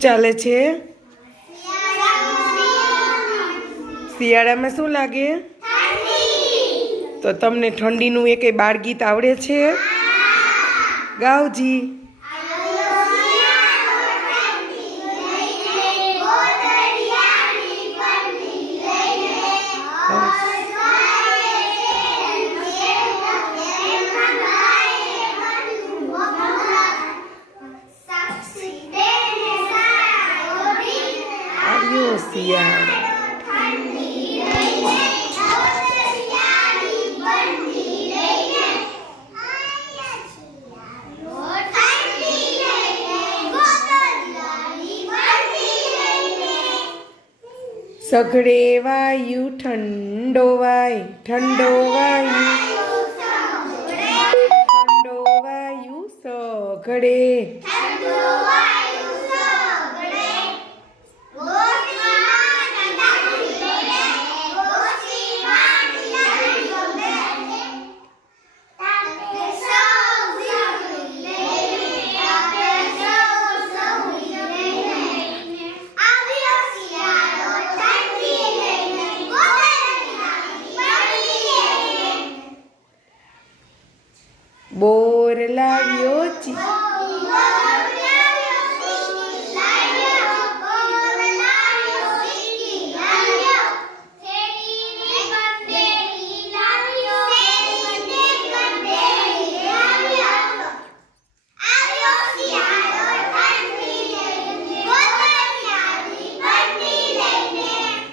ચાલે છે? શિયાળામાં શું લાગે? તો તમને ઠંડીનું એકે બાળગીત આવડે છે? ગાવજી. આવ્યો શિયાળો સઘળે વાયુ ઠંડો વાય ઠંડો વાયુ ઠંડો વાયુ સઘળે બોર લાવ્યો ચી